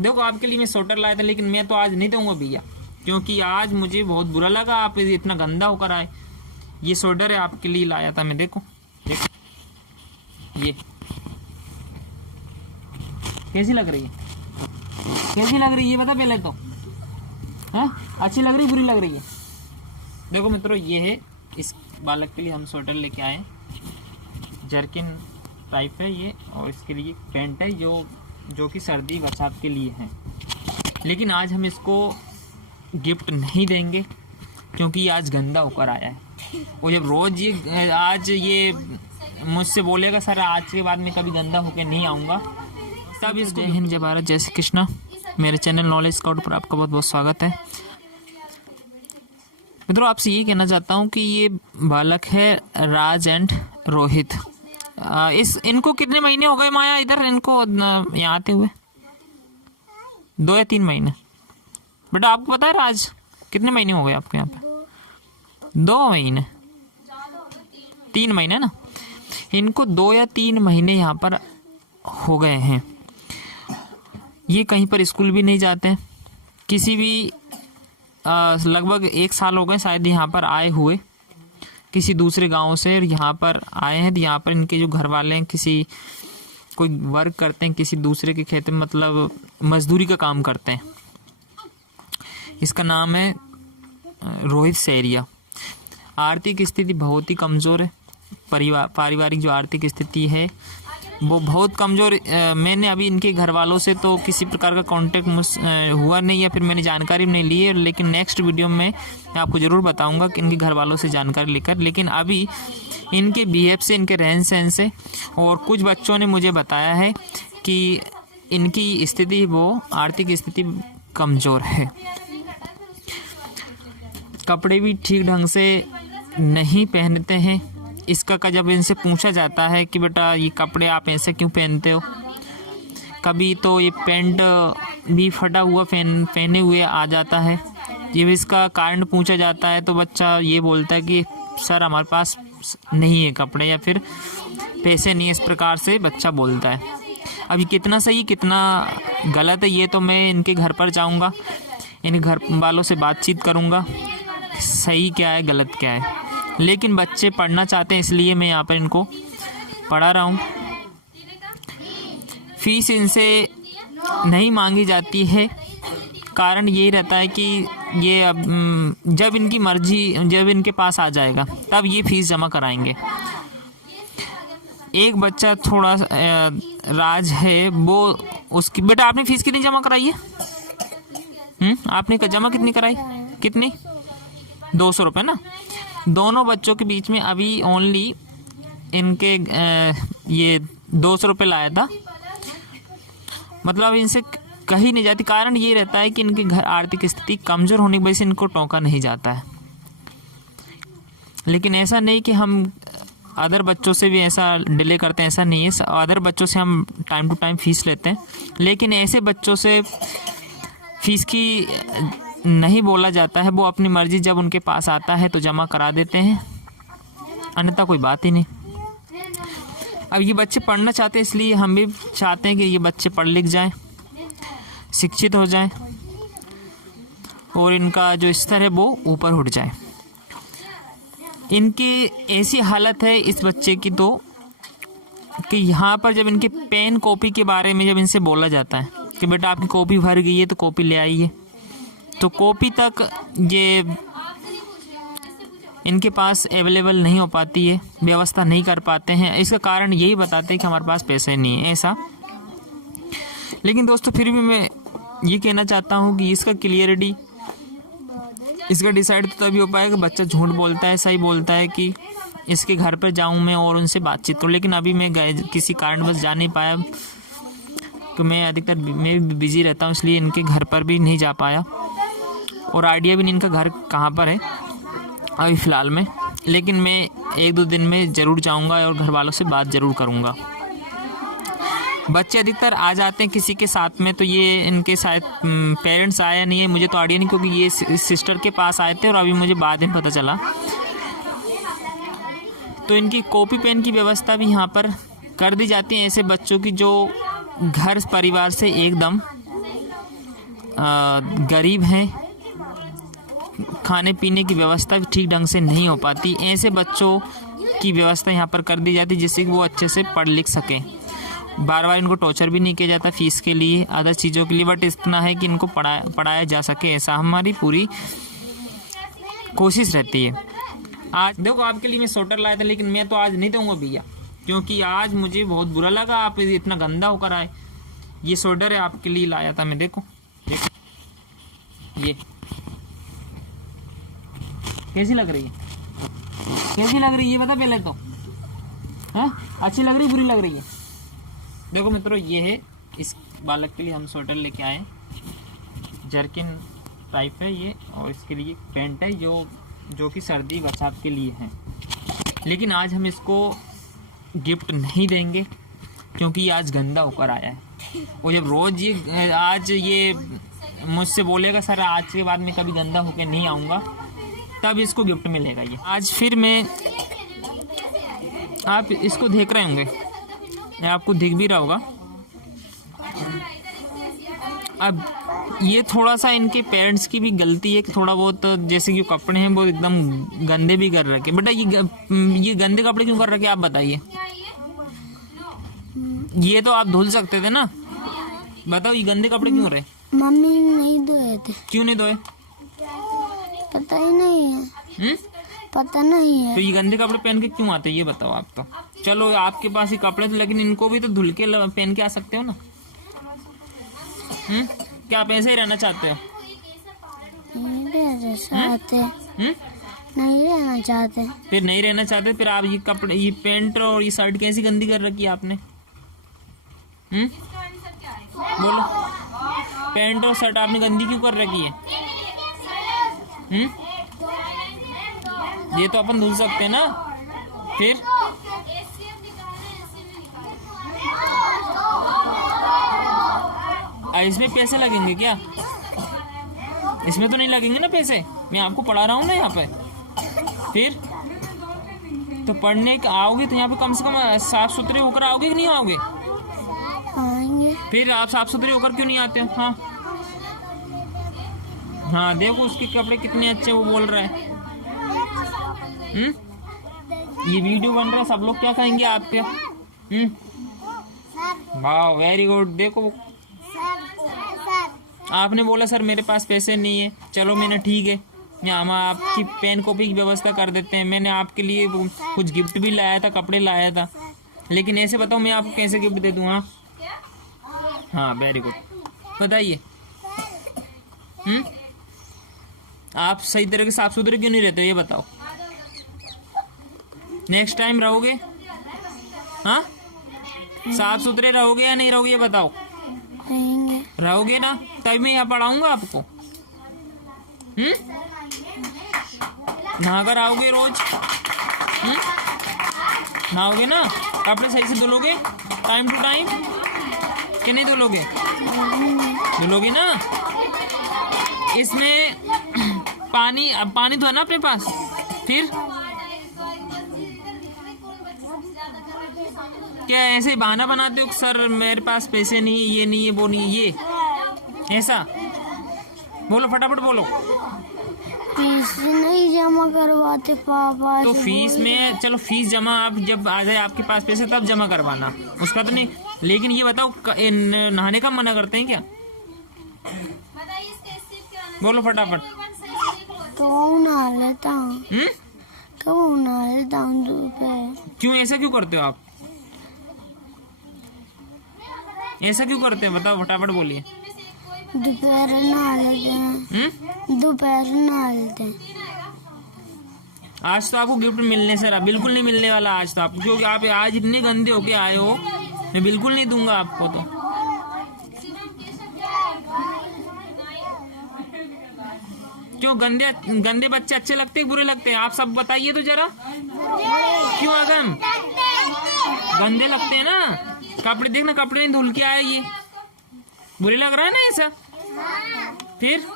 देखो आपके लिए मैं स्वेटर लाया था, लेकिन मैं तो आज नहीं दूंगा भैया, क्योंकि आज मुझे बहुत बुरा लगा आप इतना गंदा होकर आए। ये स्वेटर है आपके लिए लाया था मैं, देखो देखो ये कैसी लग रही है, कैसी लग रही है बता पहले तो, है अच्छी लग रही बुरी लग रही है? देखो मित्रों, ये है इस बालक के लिए हम स्वेटर लेके आए, जर्किन टाइप है ये, और इसके लिए पैंट है जो कि सर्दी बचाव के लिए है। लेकिन आज हम इसको गिफ्ट नहीं देंगे क्योंकि आज गंदा होकर आया है। और जब रोज़ ये आज ये मुझसे बोलेगा सर आज के बाद मैं कभी गंदा होकर नहीं आऊँगा, तब इसको। जय हिंद, जय भारत, जय श्री कृष्णा। मेरे चैनल नॉलेज स्काउट पर आपका बहुत बहुत स्वागत है। मित्रों, आपसे ये कहना चाहता हूँ कि ये बालक है राज एंड रोहित। इनको कितने महीने हो गए माया इधर इनको यहाँ आते हुए? 2 या 3 महीने। बेटा आपको पता है राज कितने महीने हो गए आपके यहाँ पे? 2 महीने, 3 महीने ना, इनको 2 या 3 महीने यहाँ पर हो गए हैं। ये कहीं पर स्कूल भी नहीं जाते हैं, किसी भी लगभग 1 साल हो गए शायद यहाँ पर आए हुए, किसी दूसरे गांव से यहाँ पर आए हैं। तो यहाँ पर इनके जो घर वाले हैं किसी कोई वर्क करते हैं किसी दूसरे के खेत में, मतलब मजदूरी का काम करते हैं। इसका नाम है रोहित सैरिया। आर्थिक स्थिति बहुत ही कमज़ोर है, पारिवारिक जो आर्थिक स्थिति है वो बहुत कमज़ोर। मैंने अभी इनके घर वालों से तो किसी प्रकार का कांटेक्ट हुआ नहीं, या फिर मैंने जानकारी नहीं ली है, लेकिन नेक्स्ट वीडियो में मैं आपको ज़रूर बताऊंगा कि इनके घर वालों से जानकारी लेकर। लेकिन अभी इनके बिहेव से, इनके रहन सहन से, और कुछ बच्चों ने मुझे बताया है कि इनकी स्थिति वो आर्थिक स्थिति कमज़ोर है। कपड़े भी ठीक ढंग से नहीं पहनते हैं। इसका जब इनसे पूछा जाता है कि बेटा ये कपड़े आप ऐसे क्यों पहनते हो, कभी तो ये पैंट भी फटा हुआ पहने हुए आ जाता है। जब इसका कारण पूछा जाता है तो बच्चा ये बोलता है कि सर हमारे पास नहीं है कपड़े, या फिर पैसे नहीं, इस प्रकार से बच्चा बोलता है। अब ये कितना सही कितना गलत है ये तो मैं इनके घर पर जाऊंगा, इनके घर वालों से बातचीत करूंगा, सही क्या है गलत क्या है। लेकिन बच्चे पढ़ना चाहते हैं इसलिए मैं यहाँ पर इनको पढ़ा रहा हूँ। फीस इनसे नहीं मांगी जाती है, कारण यही रहता है कि ये अब जब इनकी मर्जी, जब इनके पास आ जाएगा तब ये फीस जमा कराएंगे। एक बच्चा थोड़ा राज है वो, उसकी बेटा आपने फीस कितनी जमा कराई है? आपने जमा कितनी कराई? कितनी? 200 रुपये ना। दोनों बच्चों के बीच में अभी ओनली इनके ये 200 रुपये लाया था, मतलब इनसे कहीं नहीं जाती। कारण ये रहता है कि इनके घर आर्थिक स्थिति कमज़ोर होने की वजह से इनको टोका नहीं जाता है। लेकिन ऐसा नहीं कि हम अदर बच्चों से भी ऐसा डिले करते हैं, ऐसा नहीं है। अदर बच्चों से हम टाइम टू टाइम फीस लेते हैं, लेकिन ऐसे बच्चों से फीस की नहीं बोला जाता है। वो अपनी मर्जी जब उनके पास आता है तो जमा करा देते हैं, अन्यथा कोई बात ही नहीं। अब ये बच्चे पढ़ना चाहते हैं, इसलिए हम भी चाहते हैं कि ये बच्चे पढ़ लिख जाएं, शिक्षित हो जाएं, और इनका जो स्तर है वो ऊपर उठ जाए। इनकी ऐसी हालत है इस बच्चे की तो कि यहाँ पर जब इनके पेन कॉपी के बारे में जब इनसे बोला जाता है कि बेटा आपकी कॉपी भर गई है तो कॉपी ले आइए, तो कॉपी तक ये इनके पास अवेलेबल नहीं हो पाती है, व्यवस्था नहीं कर पाते हैं। इसका कारण यही बताते हैं कि हमारे पास पैसे नहीं है ऐसा। लेकिन दोस्तों फिर भी मैं ये कहना चाहता हूँ कि इसका क्लियरिटी, इसका डिसाइड तो तभी हो पाएगा बच्चा झूठ बोलता है सही बोलता है कि इसके घर पर जाऊँ मैं और उनसे बातचीत करूँ। लेकिन अभी मैं किसी कारणवश जा नहीं पाया कि मैं अधिकतर मैं भी बिजी रहता हूँ, इसलिए इनके घर पर भी नहीं जा पाया, और आइडिया भी नहीं इनका घर कहाँ पर है अभी फ़िलहाल में। लेकिन मैं 1-2 दिन में ज़रूर जाऊँगा और घर वालों से बात ज़रूर करूँगा। बच्चे अधिकतर आ जाते हैं किसी के साथ में, तो ये इनके साथ पेरेंट्स आया नहीं है मुझे तो आइडिया नहीं, क्योंकि ये सिस्टर के पास आए थे और अभी मुझे बाद में पता चला। तो इनकी कॉपी पेन की व्यवस्था भी यहाँ पर कर दी जाती है ऐसे बच्चों की जो घर परिवार से एकदम गरीब हैं, खाने पीने की व्यवस्था भी ठीक ढंग से नहीं हो पाती, ऐसे बच्चों की व्यवस्था यहाँ पर कर दी जाती है जिससे कि वो अच्छे से पढ़ लिख सकें। बार बार इनको टॉर्चर भी नहीं किया जाता फीस के लिए, अदर चीज़ों के लिए, बट इतना है कि इनको पढ़ाया जा सके, ऐसा हमारी पूरी कोशिश रहती है। आज देखो आपके लिए मैं स्वेटर लाया था, लेकिन मैं तो आज नहीं दूंगा भैया, क्योंकि आज मुझे बहुत बुरा लगा आप इतना गंदा होकर आए। ये स्वेटर है आपके लिए लाया था मैं, देखो ये कैसी लग रही है, कैसी लग रही है बता पहले तो, है अच्छी लग रही बुरी लग रही है? देखो मित्रों, ये है इस बालक के लिए हम स्वेटर लेके आए, जर्किन टाइप है ये, और इसके लिए पैंट है जो कि सर्दी बचाव के लिए है। लेकिन आज हम इसको गिफ्ट नहीं देंगे क्योंकि ये आज गंदा होकर आया है, और जब रोज़ ये आज ये मुझसे बोलेगा सर आज के बाद मैं कभी गंदा होकर नहीं आऊँगा, तब इसको गिफ्ट मिलेगा ये। आज फिर मैं, आप इसको देख रहे होंगे, आपको दिख भी रहा होगा। अब ये थोड़ा सा इनके पेरेंट्स की भी गलती है कि थोड़ा बहुत जैसे कि कपड़े हैं वो एकदम गंदे भी कर रखे। बेटा ये गंदे कपड़े क्यों कर रखे आप बताइए? ये तो आप धुल सकते थे ना, बताओ ये गंदे कपड़े क्यों रहे? मम्मी नहीं धोए थे। क्यों नहीं धोए? पता ही नहीं है। पता नहीं है। तो ये गंदे कपड़े पहन के क्यों आते ये बताओ आप तो। चलो आपके पास ये कपड़े थे, लेकिन इनको भी तो धुल के पहन के आ सकते हो ना। क्या आप ऐसे ही रहना चाहते हो? नहीं रहना चाहते। फिर नहीं रहना चाहते, फिर आप ये कपड़े, ये पैंट और ये शर्ट कैसी गंदी कर रखी है आपने? बोलो, पैंट और शर्ट आपने गंदी क्यों कर रखी है? ये तो अपन धुल सकते हैं ना। फिर इसमें पैसे लगेंगे क्या? इसमें तो नहीं लगेंगे ना पैसे, मैं आपको पढ़ा रहा हूँ ना यहाँ पे। फिर तो पढ़ने का आओगे तो यहाँ पे कम से कम साफ सुथरे होकर आओगे कि नहीं आओगे? आएंगे। फिर आप साफ सुथरे होकर क्यों नहीं आते हो? हाँ देखो उसके कपड़े कितने अच्छे, वो बोल रहा है। ये वीडियो बन रहा है, सब लोग क्या कहेंगे आपके? वाह वेरी गुड। देखो आपने बोला सर मेरे पास पैसे नहीं है, चलो मैंने ठीक है, हम आपकी पेन कॉपी की व्यवस्था कर देते हैं। मैंने आपके लिए कुछ गिफ्ट भी लाया था, कपड़े लाया था, लेकिन ऐसे बताओ मैं आपको कैसे गिफ्ट दे दूँ? हाँ वेरी गुड, बताइए। आप सही तरह के साफ सुथरे क्यों नहीं रहते ये बताओ? नेक्स्ट टाइम रहोगे? हाँ साफ सुथरे रहोगे या नहीं रहोगे ये बताओ? रहोगे ना, तभी मैं यहाँ पढ़ाऊंगा आपको। नहाकर आओगे रोज? नहाओगे ना? कपड़े सही से धुलोगे टाइम टू टाइम कि नहीं धुलोगे? धुलोगे ना? इसमें पानी तो है ना अपने पास? फिर क्या ऐसे ही बहाना बनाते हो सर मेरे पास पैसे नहीं है, ये नहीं है, वो नहीं है, ये ऐसा? बोलो फटाफट बोलो। फीस नहीं जमा करवाते पापा। तो फीस में चलो फीस जमा आप जब आ जाए आपके पास पैसे तब जमा करवाना, उसका तो नहीं। लेकिन ये बताओ नहाने का मना करते हैं क्या? बोलो फटाफट। तो नहा लेता हूँ। कब नहा लेता हूँ दोपहर। क्यों ऐसा क्यों करते हो आप? ऐसा क्यों करते हैं बताओ फटाफट बोलिए। दोपहर नहा लेते हैं। दोपहर नहा लेते हैं। आज तो आपको गिफ्ट मिलने सर बिल्कुल नहीं मिलने वाला आज तो आपको, क्योंकि आप आज इतने गंदे होके आए हो, मैं बिल्कुल नहीं दूंगा आपको। तो क्यों गंदे बच्चे अच्छे लगते हैं बुरे लगते हैं? आप सब बताइए तो जरा। क्यों आगम गंदे लगते हैं ना? कपड़े देखना, कपड़े नहीं धुल के आए, ये बुरे लग रहा है ना ऐसा? फिर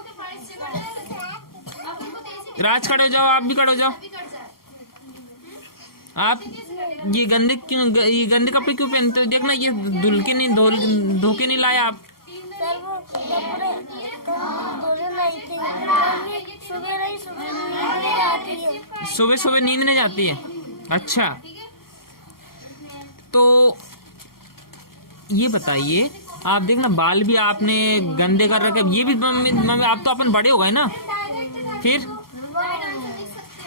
राज खड़े हो जाओ, आप भी खड़े हो जाओ। आप ये गंदे कपड़े क्यों पहनते हो? देखना ये धुल के नहीं धो के नहीं लाया आप। सुबह सुबह नींद नहीं जाती है? अच्छा, तो ये बताइए, आप देखना बाल भी आपने गंदे कर रखे, ये भी मम्मी मम्मी आप तो अपन बड़े हो गए ना, फिर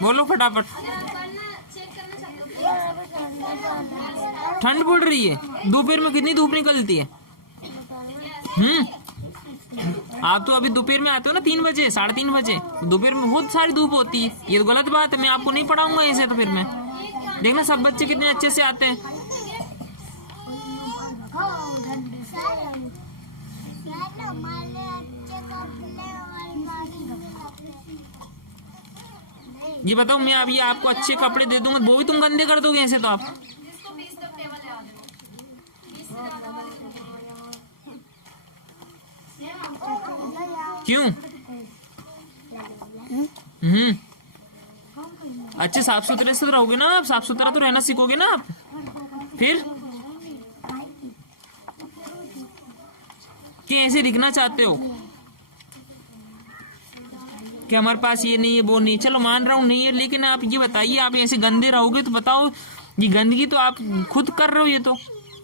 बोलो फटाफट। ठंड पड़ रही है, दोपहर में कितनी धूप निकलती है? आप तो अभी दोपहर में आते हो ना 3 बजे 3:30 बजे, दोपहर में बहुत सारी धूप होती है। ये तो गलत बात है, मैं आपको नहीं पढ़ाऊंगा ऐसे। तो फिर मैं देखना सब बच्चे कितने अच्छे से आते हैं। ये बताओ, मैं अभी आपको अच्छे कपड़े दे दूंगा, वो भी तुम गंदे कर दोगे ऐसे? तो आप क्यों? अच्छे साफ सुथरे से रहोगे ना आप, साफ सुथरा तो रहना सीखोगे ना आप। फिर कि ऐसे दिखना चाहते हो कि हमारे पास ये नहीं है वो नहीं, चलो मान रहा हूँ नहीं है, लेकिन आप ये बताइए, आप ऐसे गंदे रहोगे तो बताओ, ये गंदगी तो आप खुद कर रहे हो, ये तो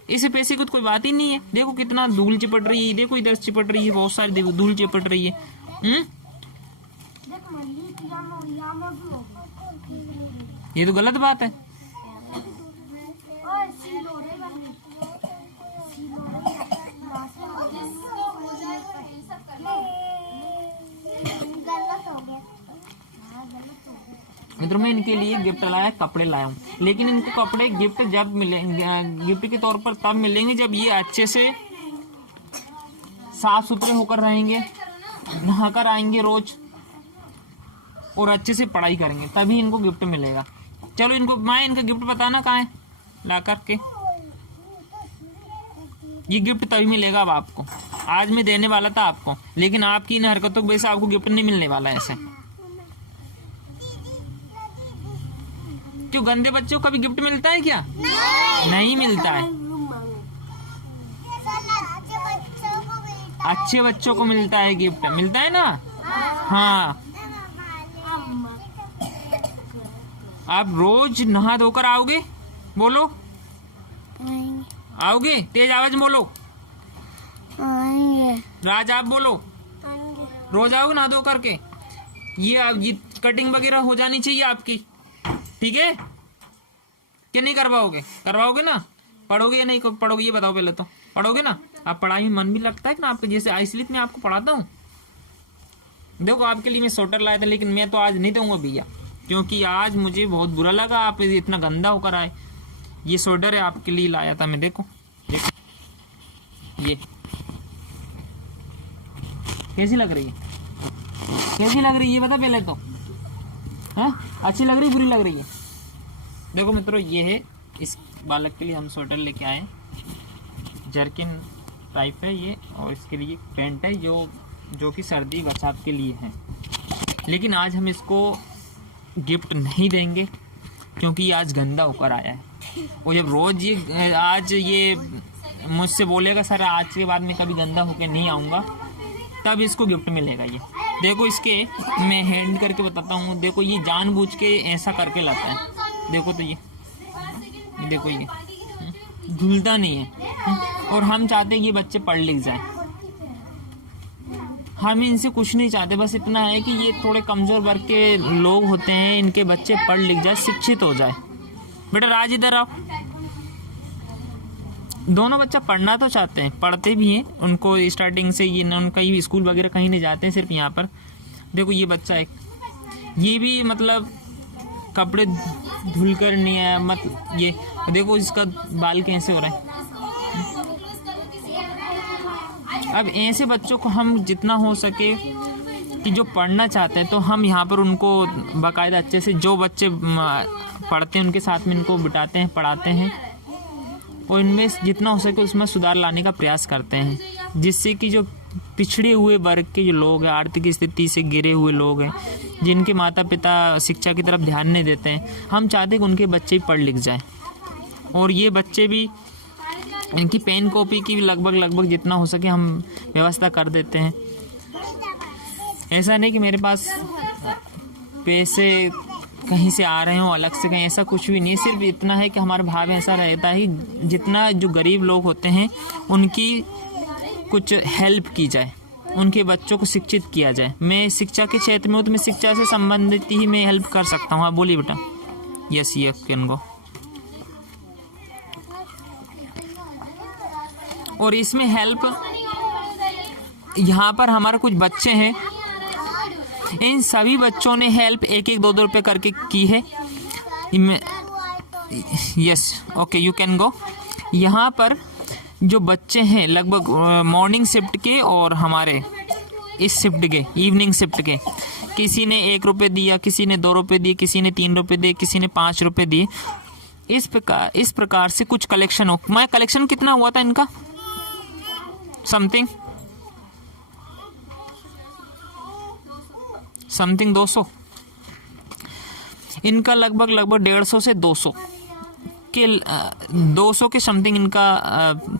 इसे पैसे की तो कोई बात ही नहीं है। देखो कितना धूल चिपट रही है, देखो इधर चिपट रही है बहुत सारी, देखो धूल चिपट रही है। ये तो गलत बात है। मित्रों, मैं इनके लिए गिफ्ट लाया, कपड़े लाया हूँ, लेकिन इनको कपड़े गिफ्ट जब मिलेंगे, गिफ्ट के तौर पर तब मिलेंगे जब ये अच्छे से साफ सुथरे होकर रहेंगे, नहाकर आएंगे रोज और अच्छे से पढ़ाई करेंगे, तभी इनको गिफ्ट मिलेगा। चलो इनको माँ, इनका गिफ्ट बताना कहाँ है ला करके। ये गिफ्ट तभी मिलेगा अब आपको, आज मैं देने वाला था आपको, लेकिन आपकी इन हरकतों की वजह से आपको गिफ्ट नहीं मिलने वाला ऐसे। क्यों, गंदे बच्चों को कभी गिफ्ट मिलता है क्या? नहीं मिलता है। अच्छे बच्चों को मिलता है गिफ्ट, मिलता है ना? हाँ, आप रोज नहा धोकर आओगे? बोलो, आओगे? तेज आवाज बोलो। राज आप बोलो, रोज आओगे नहा धो करके? ये कटिंग वगैरह हो जानी चाहिए आपकी, ठीक है? क्या नहीं करवाओगे? करवाओगे ना? पढ़ोगे या नहीं पढ़ोगे ये बताओ पहले तो। पढ़ोगे ना? आप पढ़ाई में मन भी लगता है ना आपके? जैसे इसलिए मैं आपको पढ़ाता हूँ। देखो आपके लिए मैं स्वेटर लाया था, लेकिन मैं तो आज नहीं दूंगा भैया, क्योंकि आज मुझे बहुत बुरा लगा आप इतना गंदा होकर आए। ये स्वेटर है आपके लिए लाया था मैं, देखो ये कैसी लग रही है? कैसी लग रही है ये बता पहले तो। हाँ, अच्छी लग रही बुरी लग रही है? देखो मित्रों, ये है इस बालक के लिए हम स्वेटर लेके आए, जर्किन टाइप है ये, और इसके लिए पैंट है जो कि सर्दी बचाव के लिए है। लेकिन आज हम इसको गिफ्ट नहीं देंगे क्योंकि ये आज गंदा होकर आया है, और जब रोज ये आज ये मुझसे बोलेगा सर आज के बाद मैं कभी गंदा होकर नहीं आऊँगा, तब इसको गिफ्ट मिलेगा। ये देखो, इसके मैं हैंड करके बताता हूँ। देखो ये जानबूझ के ऐसा करके लाता है, देखो तो ये देखो ये धुलता नहीं है, और हम चाहते हैं ये बच्चे पढ़ लिख जाए। हम इनसे कुछ नहीं चाहते, बस इतना है कि ये थोड़े कमजोर वर्ग के लोग होते हैं, इनके बच्चे पढ़ लिख जाए, शिक्षित हो जाए। बेटा राज इधर आओ। दोनों बच्चा पढ़ना तो चाहते हैं, पढ़ते भी हैं, उनको स्टार्टिंग से ये उनका ही स्कूल वगैरह कहीं नहीं जाते हैं, सिर्फ यहाँ पर। देखो ये बच्चा एक, ये भी मतलब कपड़े धुल कर नहीं आया, मतलब ये देखो इसका बाल कैसे हो रहा है। अब ऐसे बच्चों को हम जितना हो सके कि जो पढ़ना चाहते हैं, तो हम यहाँ पर उनको बाकायदा अच्छे से, जो बच्चे पढ़ते हैं उनके साथ में इनको बिठाते हैं, पढ़ाते हैं, और इनमें जितना हो सके उसमें सुधार लाने का प्रयास करते हैं, जिससे कि जो पिछड़े हुए वर्ग के जो लोग हैं, आर्थिक स्थिति से गिरे हुए लोग हैं, जिनके माता पिता शिक्षा की तरफ ध्यान नहीं देते हैं, हम चाहते हैं कि उनके बच्चे पढ़ लिख जाएं। और ये बच्चे भी, इनकी पेन कॉपी की भी लगभग जितना हो सके हम व्यवस्था कर देते हैं। ऐसा नहीं कि मेरे पास पैसे कहीं से आ रहे हो अलग से कहीं, ऐसा कुछ भी नहीं। सिर्फ इतना है कि हमारा भाव ऐसा रहता है जितना जो गरीब लोग होते हैं उनकी कुछ हेल्प की जाए, उनके बच्चों को शिक्षित किया जाए। मैं शिक्षा के क्षेत्र में हूँ तो मैं शिक्षा से संबंधित ही मैं हेल्प कर सकता हूँ। हाँ बोलिए बेटा। यस ये कैन गो। और इसमें हेल्प, यहाँ पर हमारे कुछ बच्चे हैं, इन सभी बच्चों ने हेल्प 1-1, 2-2 रुपये करके की है। Yes okay you can go. यहाँ पर जो बच्चे हैं लगभग मॉर्निंग शिफ्ट के और हमारे इस शिफ्ट के इवनिंग शिफ्ट के, किसी ने 1 रुपये दिया, किसी ने 2 रुपये दिए, किसी ने 3 रुपये दिए, किसी ने 5 रुपये दिए। इस प्रकार से कुछ कलेक्शन हो। मैं कलेक्शन कितना हुआ था इनका? समथिंग 200। इनका लगभग 150 से 200 के समथिंग इनका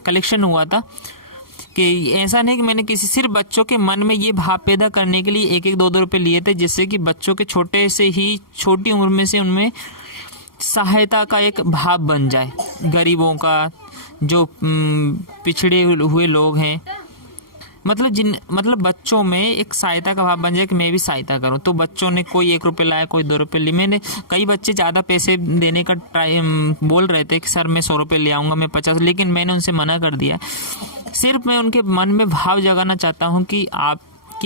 कलेक्शन हुआ था। कि ऐसा नहीं कि मैंने किसी, सिर्फ बच्चों के मन में ये भाव पैदा करने के लिए 1-1, 2-2 रुपये लिए थे, जिससे कि बच्चों के छोटे से ही छोटी उम्र में से उनमें सहायता का एक भाव बन जाए। गरीबों का, जो पिछड़े हुए लोग हैं, मतलब बच्चों में एक सहायता का भाव बन जाए कि मैं भी सहायता करूं। तो बच्चों ने कोई 1 रुपये लाया, कोई 2 रुपये लिए। मैंने कई बच्चे ज़्यादा पैसे देने का बोल रहे थे कि सर मैं 100 रुपये ले आऊँगा, मैं 50, लेकिन मैंने उनसे मना कर दिया। सिर्फ मैं उनके मन में भाव जगाना चाहता हूँ कि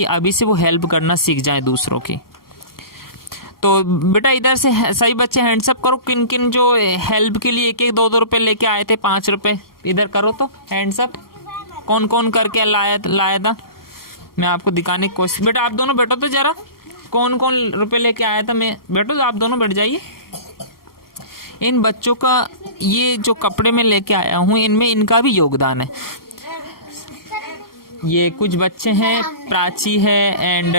अभी से वो हेल्प करना सीख जाए दूसरों की। तो बेटा इधर से सही बच्चे हैंड्सअप करो, किन किन जो हेल्प के लिए 1-1, 2-2 रुपये लेके आए थे, 5 रुपये इधर करो तो हैंड्सअप। कौन कौन करके लाया था, मैं आपको दिखाने की कोशिश। बेटा आप दोनों बैठो तो जरा, कौन कौन रुपए लेके आया था। मैं बैठो तो आप दोनों बैठ जाइए। इन बच्चों का ये जो कपड़े में लेके आया हूँ, इनमें इनका भी योगदान है। ये कुछ बच्चे हैं, प्राची है एंड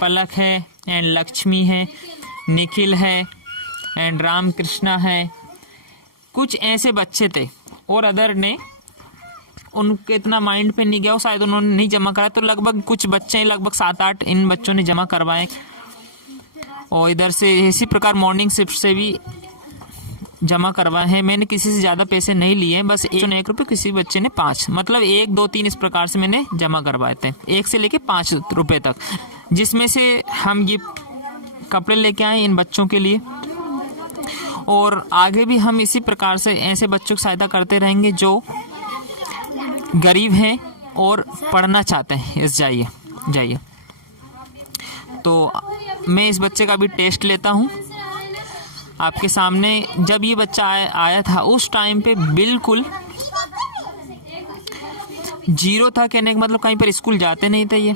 पलक है एंड लक्ष्मी है, निखिल है एंड रामकृष्णा है। कुछ ऐसे बच्चे थे और अदर ने, उनके इतना माइंड पे नहीं गया, वो शायद उन्होंने नहीं जमा करा। तो लगभग कुछ बच्चे, लगभग 7-8 इन बच्चों ने जमा करवाए। और इधर से इसी प्रकार मॉर्निंग शिफ्ट से भी जमा करवाए हैं। मैंने किसी से ज़्यादा पैसे नहीं लिए, बस 1 रुपये, किसी बच्चे ने 5, मतलब 1, 2, 3 इस प्रकार से मैंने जमा करवाए थे, 1 से लेके 5 रुपये तक, जिसमें से हम ये कपड़े लेके आए इन बच्चों के लिए। और आगे भी हम इसी प्रकार से ऐसे बच्चों की सहायता करते रहेंगे जो गरीब हैं और पढ़ना चाहते हैं। इस जाइए। तो मैं इस बच्चे का भी टेस्ट लेता हूँ आपके सामने। जब ये बच्चा आया था उस टाइम पे बिल्कुल 0 था, कहने का मतलब कहीं पर स्कूल जाते नहीं थे। ये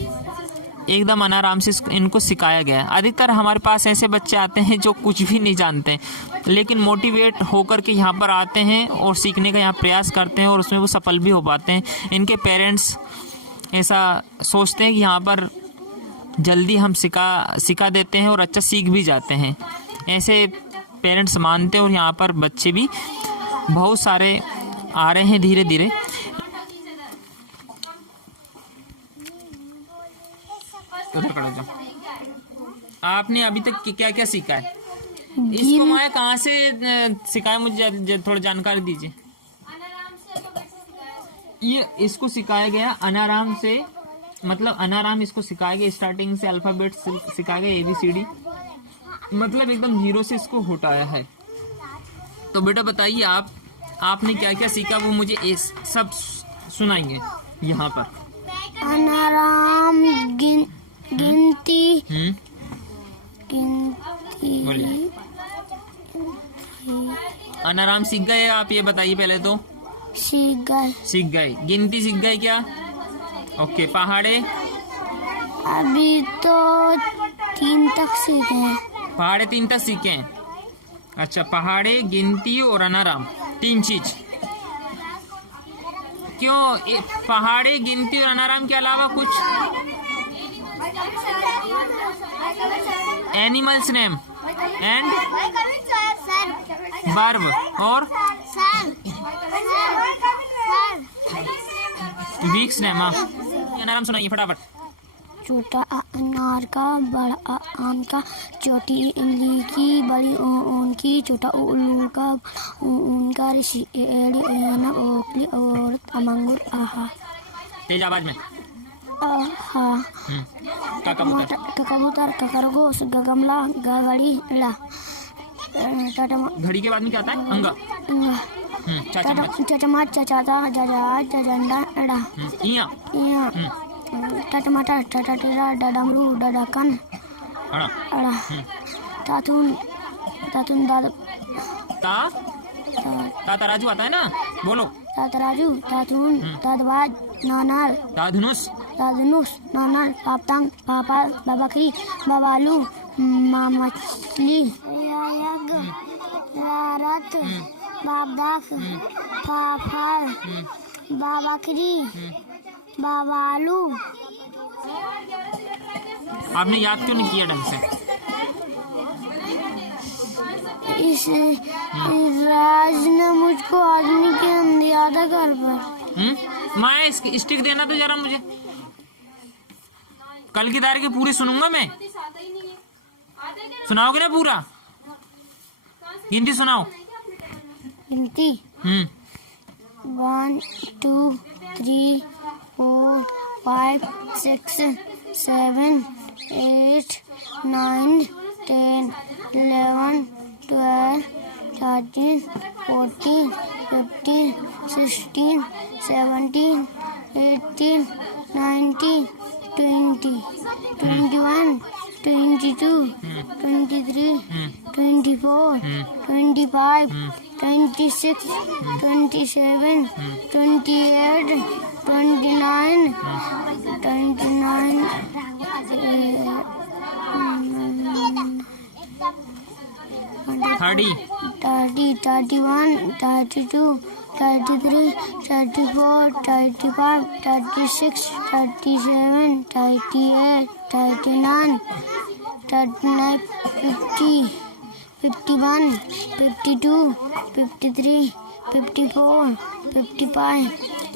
एकदम अनाराम से इनको सिखाया गया। अधिकतर हमारे पास ऐसे बच्चे आते हैं जो कुछ भी नहीं जानते, लेकिन मोटिवेट होकर के यहाँ पर आते हैं और सीखने का यहाँ प्रयास करते हैं और उसमें वो सफल भी हो पाते हैं। इनके पेरेंट्स ऐसा सोचते हैं कि यहाँ पर जल्दी हम सिखा देते हैं और अच्छा सीख भी जाते हैं, ऐसे पेरेंट्स मानते हैं। और यहाँ पर बच्चे भी बहुत सारे आ रहे हैं धीरे धीरे। उधर खड़े जाओ। आपने अभी तक क्या क्या सीखा है? इसको माया कहाँ से सिखाया, मुझे थोड़ी जानकारी दीजिए। ये इसको सिखाया गया अनाराम से, मतलब अनाराम इसको सिखाया गया, स्टार्टिंग से अल्फाबेट सिखाया गया, ABCD, मतलब एकदम 0 से इसको उठाया है। तो बेटा बताइए आपने क्या क्या सीखा, वो मुझे सब सुनाएंगे यहाँ पर। अनाराम, गिनती, बोलिए। अनाराम सीख गए आप, ये बताइए पहले तो। सीख गए। गिनती सीख गए क्या? ओके। पहाड़े? अभी तो 3 तक सीखे हैं। पहाड़े 3 तक सीखे हैं। अच्छा, पहाड़े, गिनती और अनाराम, 3 चीज। क्यों पहाड़े, गिनती और अनाराम के अलावा कुछ? एनिमल्स नेम एंड वर्ब और वीक्स नेम। अनाराम सुनाइए फटाफट। छोटा आ अनार का, बड़ा आ आम का, छोटी इमली की, बड़ी ऊन की, छोटा उल्लू का, ऊन का, ऋषि एड़ी ओखली और अंगूर आहा। तेज आवाज में। आहा। कबूतर। कबूतर, खरगोश, गगमला, गगड़ी, ला। घड़ी के बाद में क्या आता है? अंगा। चचमच, चचाता, जजाज, जजंडा, डा। इया। टमाटर, टटटेरा, डडमरू, डडकन, अड़ा। तातून, दाद, तराजू आता है ना, बोलो। तातराजू, तातून, दादबाज, नानाल, दाधनुष, नानाल, पापतंग, पापा, बबकरी, बबालू, मछली, रथ, बाबदाक, पाफल, बाबकरी, बाबालू। आपने याद क्यों नहीं किया ढंग से? इस राज ने मुझको आदमी के हम दिया था घर पर। माँ इसकी स्टिक देना तो जरा मुझे। कल की तारीख पूरी सुनूंगा मैं। सुनाओगे ना पूरा? हिंदी सुनाओ। गिनती 1 2 3 4 5 6 7 8 9 10 11 12 13 14 15 16 17 18 19 20 21 22 23 24 25 26 27 28 29 30 31 32 33 34 35 36 37 38 39 50 51 52 53 54 55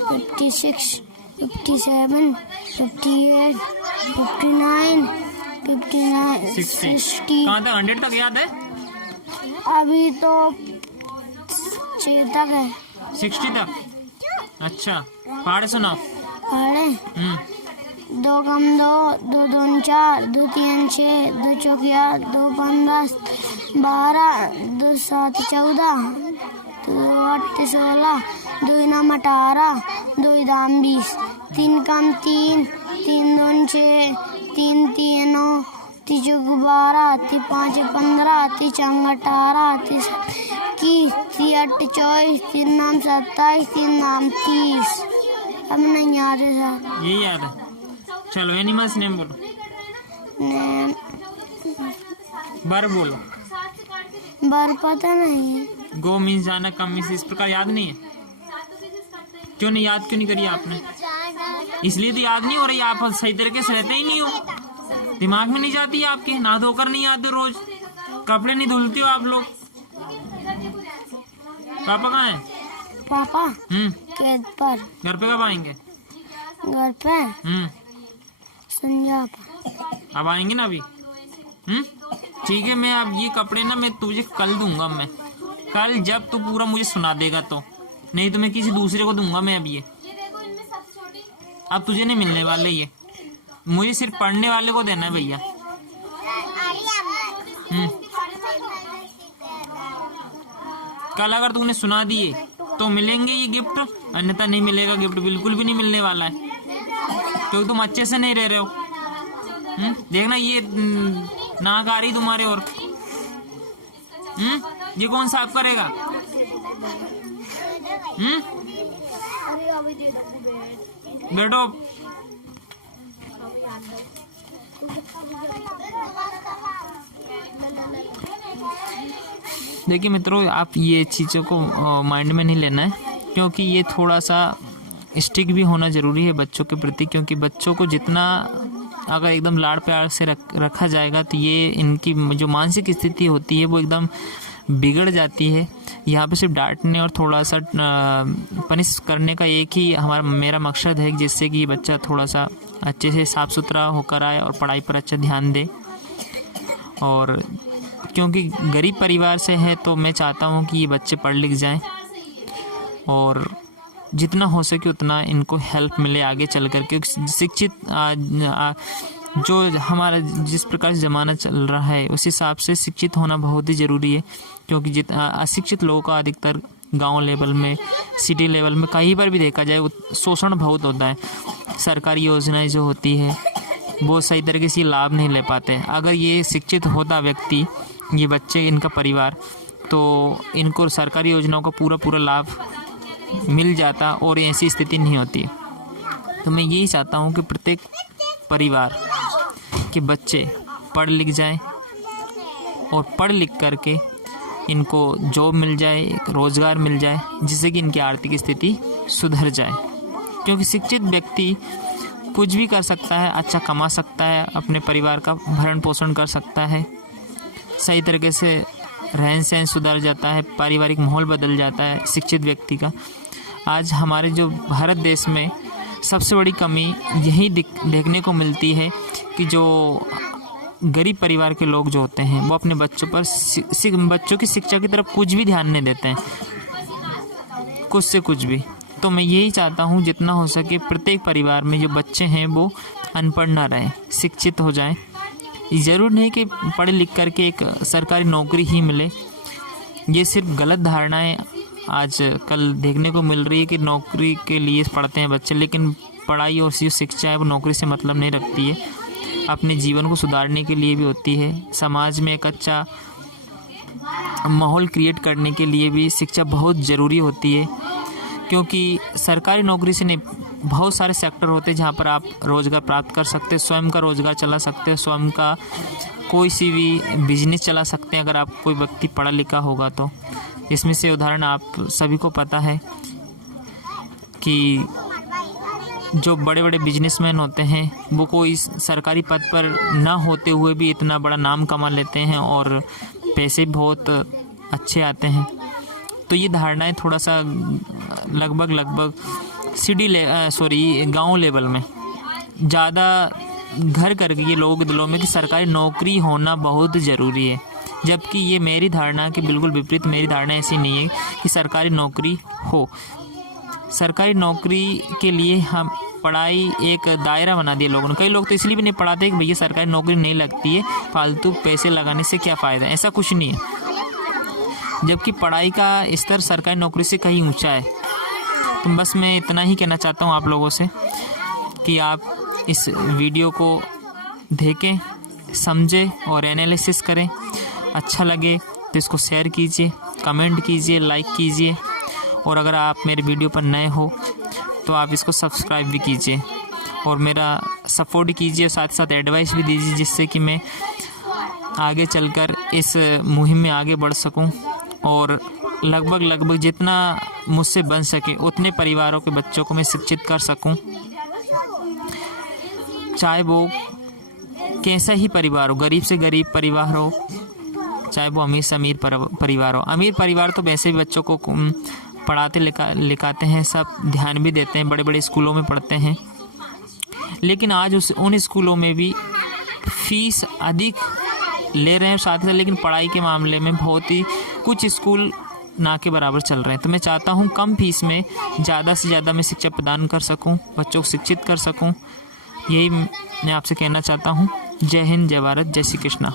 56 57 58 59 60। कहाँ तक? 100 तक याद है? अभी तो 6 तक है। 60 तक? अच्छा, पहाड़ सुनाओ। पढ़े 2 कम 2, 2 दूनी 4, 2 तीन 6, 2 चौक 8, 2 5 10, 12, 2 7 14, 2 8 16, 2 9 18, 2 दाम 20, 3 कम 3, 3 दूनी 6, 3 3 9, 3 चौक 12, 3 5 15, 3 6 18, 3 3 8 24, 3 नाम 27, 3 नाम 30। अब नहीं याद है सर। यही याद है। चलो एनिमल्स नेम बोलो। नेम बर बोलो। बर पता नहीं है। गो मीन्स जाना, कम मीन्स इस प्रकार याद नहीं है। क्यों नहीं याद, क्यों नहीं करी आपने? इसलिए तो याद नहीं हो रही। आप सही तरीके से रहते ही नहीं हो, दिमाग में नहीं जाती है आपके। ना धोकर नहीं आते, रोज कपड़े नहीं धुलते हो आप लोग। पापा कहाँ है? पापा खेत पर। घर पे कब आएंगे? घर पे संजा अब आएंगे ना अभी? ठीक है, मैं अब ये कपड़े ना मैं तुझे कल दूंगा। मैं कल जब तू पूरा मुझे सुना देगा तो, नहीं तो मैं किसी दूसरे को दूंगा। मैं अब ये अब तुझे नहीं मिलने वाले, ये मुझे सिर्फ पढ़ने वाले को देना है भैया। कल अगर तूने सुना दिए तो मिलेंगे ये गिफ्ट, अन्यथा नहीं मिलेगा गिफ्ट। बिल्कुल भी नहीं मिलने वाला है, क्योंकि तुम अच्छे से नहीं रह रहे हो। देखना ये नाक आ रही तुम्हारे। और ये कौन साफ करेगा? बैठो। देखिए मित्रों, आप ये चीज़ों को माइंड में नहीं लेना है, क्योंकि ये थोड़ा सा स्ट्रिक्ट भी होना ज़रूरी है बच्चों के प्रति। क्योंकि बच्चों को जितना अगर एकदम लाड़ प्यार से रखा जाएगा तो ये इनकी जो मानसिक स्थिति होती है वो एकदम बिगड़ जाती है। यहाँ पे सिर्फ डांटने और थोड़ा सा पनिश करने का एक ही मेरा मकसद है, जिससे कि ये बच्चा थोड़ा सा अच्छे से साफ़ सुथरा होकर आए और पढ़ाई पर अच्छा ध्यान दे। और क्योंकि गरीब परिवार से है तो मैं चाहता हूँ कि ये बच्चे पढ़ लिख जाएं और जितना हो सके उतना इनको हेल्प मिले आगे चल कर के। शिक्षित जो हमारा जिस प्रकार से ज़माना चल रहा है उस हिसाब से शिक्षित होना बहुत ही ज़रूरी है, क्योंकि अशिक्षित लोगों का अधिकतर गांव लेवल में, सिटी लेवल में कहीं पर भी देखा जाए शोषण बहुत होता है। सरकारी योजनाएं जो होती है वो सही तरीके से लाभ नहीं ले पाते। अगर ये शिक्षित होता व्यक्ति, ये बच्चे, इनका परिवार, तो इनको सरकारी योजनाओं का पूरा लाभ मिल जाता और ऐसी स्थिति नहीं होती। तो मैं यही चाहता हूँ कि प्रत्येक परिवार के बच्चे पढ़ लिख जाएं और पढ़ लिख करके इनको जॉब मिल जाए, रोज़गार मिल जाए, जिससे कि इनकी आर्थिक स्थिति सुधर जाए। क्योंकि शिक्षित व्यक्ति कुछ भी कर सकता है, अच्छा कमा सकता है, अपने परिवार का भरण पोषण कर सकता है, सही तरीके से रहन सहन सुधर जाता है, पारिवारिक माहौल बदल जाता है शिक्षित व्यक्ति का। आज हमारे जो भारत देश में सबसे बड़ी कमी यही देखने को मिलती है कि जो गरीब परिवार के लोग जो होते हैं वो अपने बच्चों पर बच्चों की शिक्षा की तरफ कुछ भी ध्यान नहीं देते हैं, कुछ से कुछ भी। तो मैं यही चाहता हूँ जितना हो सके प्रत्येक परिवार में जो बच्चे हैं वो अनपढ़ ना रहें, शिक्षित हो जाएं। ज़रूर नहीं कि पढ़ लिख करके एक सरकारी नौकरी ही मिले। ये सिर्फ गलत धारणाएं आज कल देखने को मिल रही है कि नौकरी के लिए पढ़ते हैं बच्चे, लेकिन पढ़ाई और जो शिक्षा है वो नौकरी से मतलब नहीं रखती है, अपने जीवन को सुधारने के लिए भी होती है। समाज में एक अच्छा माहौल क्रिएट करने के लिए भी शिक्षा बहुत ज़रूरी होती है। क्योंकि सरकारी नौकरी से नहीं, बहुत सारे सेक्टर होते हैं जहाँ पर आप रोज़गार प्राप्त कर सकते हैं, स्वयं का रोज़गार चला सकते हैं, स्वयं का कोई सी भी बिजनेस चला सकते हैं अगर आप कोई व्यक्ति पढ़ा लिखा होगा तो। इसमें से उदाहरण आप सभी को पता है कि जो बड़े बड़े बिजनेसमैन होते हैं वो कोई सरकारी पद पर ना होते हुए भी इतना बड़ा नाम कमा लेते हैं और पैसे बहुत अच्छे आते हैं। तो ये धारणाएं थोड़ा सा लगभग गांव लेवल में ज़्यादा घर करके ये लोगों के दिलों में कि सरकारी नौकरी होना बहुत ज़रूरी है, जबकि ये मेरी धारणा के बिल्कुल विपरीत। मेरी धारणा ऐसी नहीं है कि सरकारी नौकरी हो। सरकारी नौकरी के लिए हम पढ़ाई एक दायरा बना दिया लोगों ने। कई लोग तो इसलिए भी नहीं पढ़ाते कि भैया सरकारी नौकरी नहीं लगती है, फालतू पैसे लगाने से क्या फ़ायदा। ऐसा कुछ नहीं है, जबकि पढ़ाई का स्तर सरकारी नौकरी से कहीं ऊंचा है। तो बस मैं इतना ही कहना चाहता हूँ आप लोगों से कि आप इस वीडियो को देखें, समझें और एनालिसिस करें। अच्छा लगे तो इसको शेयर कीजिए, कमेंट कीजिए, लाइक कीजिए, और अगर आप मेरे वीडियो पर नए हो तो आप इसको सब्सक्राइब भी कीजिए और मेरा सपोर्ट कीजिए, साथ साथ एडवाइस भी दीजिए, जिससे कि मैं आगे चलकर इस मुहिम में आगे बढ़ सकूं और लगभग जितना मुझसे बन सके उतने परिवारों के बच्चों को मैं शिक्षित कर सकूं, चाहे वो कैसा ही परिवार हो, गरीब से गरीब परिवार हो, चाहे वो अमीर से अमीर परिवार हो। अमीर परिवार तो वैसे भी बच्चों को पढ़ाते लिखाते हैं, सब ध्यान भी देते हैं, बड़े बड़े स्कूलों में पढ़ते हैं, लेकिन आज उन स्कूलों में भी फीस अधिक ले रहे हैं साथ ही साथ, लेकिन पढ़ाई के मामले में बहुत ही कुछ स्कूल ना के बराबर चल रहे हैं। तो मैं चाहता हूँ कम फीस में ज़्यादा से ज़्यादा मैं शिक्षा प्रदान कर सकूँ, बच्चों को शिक्षित कर सकूँ। यही मैं आपसे कहना चाहता हूँ। जय हिंद, जय भारत, जय श्री कृष्णा।